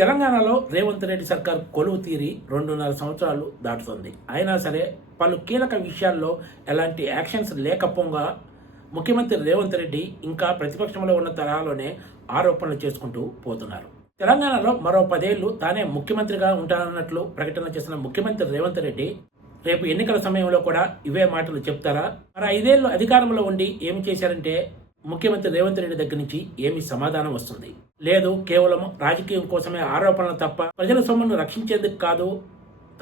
తెలంగాణలో రేవంత్ రెడ్డి సర్కార్ కొలువు తీరి 2.5 సంవత్సరాలు దాటుతుంది. అయినా సరే పలు కీలక విషయాల్లో ఎలాంటి యాక్షన్స్ లేకపోగా ముఖ్యమంత్రి రేవంత్ రెడ్డి ఇంకా ప్రతిపక్షంలో ఉన్న తరహాలోనే ఆరోపణలు చేసుకుంటూ పోతున్నారు. తెలంగాణలో మరో 10 ఏళ్లు తానే ముఖ్యమంత్రిగా ఉంటానన్నట్లు ప్రకటన చేసిన ముఖ్యమంత్రి రేవంత్ రెడ్డి రేపు ఎన్నికల సమయంలో కూడా ఇవే మాటలు చెప్తారా? మరి 5 ఏళ్లు అధికారంలో ఉండి ఏమి చేశారంటే ముఖ్యమంత్రి రేవంత్ రెడ్డి దగ్గర నుంచి ఏమి సమాధానం వస్తుంది? లేదు, కేవలం రాజకీయం కోసమే ఆరోపణలు తప్ప ప్రజల సొమ్మును రక్షించేందుకు కాదు,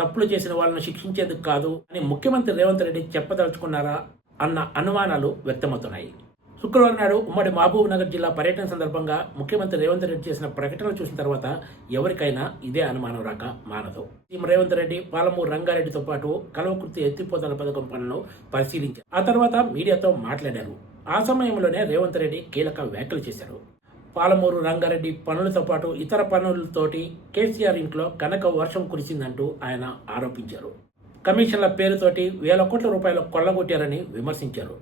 తప్పులు చేసిన వాళ్ళను శిక్షించేందుకు కాదు అని ముఖ్యమంత్రి రేవంత్ రెడ్డి చెప్పదలుచుకున్నారా అన్న అనుమానాలు వ్యక్తమవుతున్నాయి. శుక్రవారం నాడు ఉమ్మడి మహబూబ్ నగర్ జిల్లా పర్యటన సందర్భంగా ముఖ్యమంత్రి రేవంత్ రెడ్డి చేసిన ప్రకటనలు చూసిన తర్వాత ఎవరికైనా ఇదే అనుమానం రాక మానదు. సీఎం రేవంత్ రెడ్డి పాలమూరు రంగారెడ్డితో పాటు కల్వకుర్తి ఎత్తిపోతల పథకం పనులను పరిశీలించారు. ఆ తర్వాత మీడియాతో మాట్లాడారు. ఆ సమయంలోనే రేవంత్ రెడ్డి కీలక వ్యాఖ్యలు చేశారు. పాలమూరు రంగారెడ్డి పనులతో పాటు ఇతర పనులతోటి కేసీఆర్ ఇంట్లో కనక వర్షం కురిసిందంటూ ఆయన ఆరోపించారు. కమిషన్ల పేరుతోటి వేల కోట్ల రూపాయలు కొల్లగొట్టారని విమర్శించారు.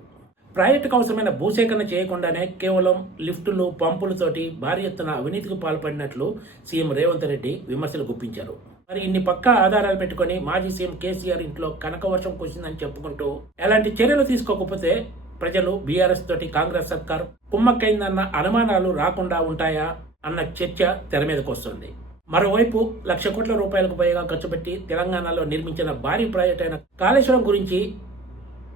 ప్రాజెక్టుకు అవసరమైన భూసేకరణ చేయకుండానే కేవలం లిఫ్టులు, పంపులతోటి భారీ ఎత్తున అవినీతికి పాల్పడినట్లు సీఎం రేవంత్ రెడ్డి విమర్శలు గుప్పించారు. మరి ఇన్ని పక్కా ఆధారాలు పెట్టుకుని మాజీ సీఎం కేసీఆర్ ఇంట్లో కనక వర్షం కురిసిందని చెప్పుకుంటూ ఎలాంటి చర్యలు తీసుకోకపోతే ప్రజలు బీఆర్ఎస్ తోటి కాంగ్రెస్ సర్కార్ కుమ్మక్కైందన్న అనుమానాలు రాకుండా ఉంటాయా అన్న చర్చ తెర మీదకు వస్తుంది. మరోవైపు 1,00,000 కోట్ల రూపాయలకు పైగా ఖర్చు పెట్టి తెలంగాణలో నిర్మించిన భారీ ప్రాజెక్ట్ అయిన కాళేశ్వరం గురించి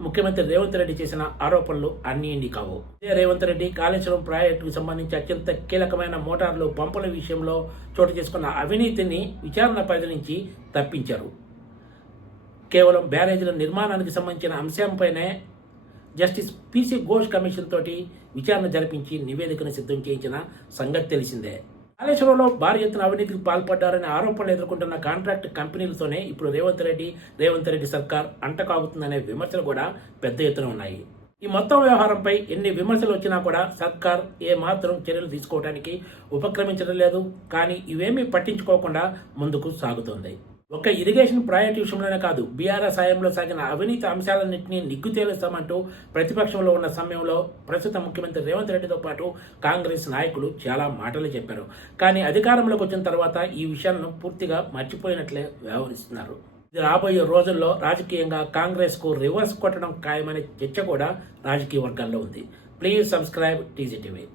ముఖ్యమంత్రి రేవంత్ రెడ్డి చేసిన ఆరోపణలు అన్నీ కావు. ఇదే రేవంత్ రెడ్డి కాళేశ్వరం ప్రాజెక్టుకు సంబంధించి అత్యంత కీలకమైన మోటార్లు, పంపుల విషయంలో చోటు చేసుకున్న అవినీతిని విచారణ పరిధి నుంచి తప్పించారు. కేవలం బ్యారేజీల నిర్మాణానికి సంబంధించిన అంశంపైనే జస్టిస్ పీసీ ఘోష్ కమిషన్ తోటి విచారణ జరిపించి నివేదికను సిద్ధం చేయించిన సంగతి తెలిసిందే. కాళేశ్వరంలో భారీ ఎత్తున అవినీతికి పాల్పడ్డారనే ఆరోపణలు ఎదుర్కొంటున్న కాంట్రాక్ట్ కంపెనీలతోనే ఇప్పుడు రేవంత్ రెడ్డి సర్కార్ అంటకాగుతుందనే విమర్శలు కూడా పెద్ద ఎత్తున ఉన్నాయి. ఈ మొత్తం వ్యవహారంపై ఎన్ని విమర్శలు వచ్చినా కూడా సర్కార్ ఏ మాత్రం చర్యలు తీసుకోవడానికి ఉపక్రమించడం లేదు. కానీ ఇవేమీ పట్టించుకోకుండా ముందుకు సాగుతోంది. ఒక్క ఇరిగేషన్ ప్రాజెక్టు విషయంలోనే కాదు, బీఆర్ఎస్ హయాంలో సాగిన అవినీతి అంశాలన్నింటినీ నిగ్గు తేలుస్తామంటూ ప్రతిపక్షంలో ఉన్న సమయంలో ప్రస్తుత ముఖ్యమంత్రి రేవంత్ రెడ్డితో పాటు కాంగ్రెస్ నాయకులు చాలా మాటలు చెప్పారు. కానీ అధికారంలోకి వచ్చిన తర్వాత ఈ విషయాలను పూర్తిగా మర్చిపోయినట్లే వ్యవహరిస్తున్నారు. ఇది రాబోయే రోజుల్లో రాజకీయంగా కాంగ్రెస్ కు రివర్స్ కొట్టడం ఖాయమనే చర్చ కూడా రాజకీయ వర్గాల్లో ఉంది. Please subscribe TGTV.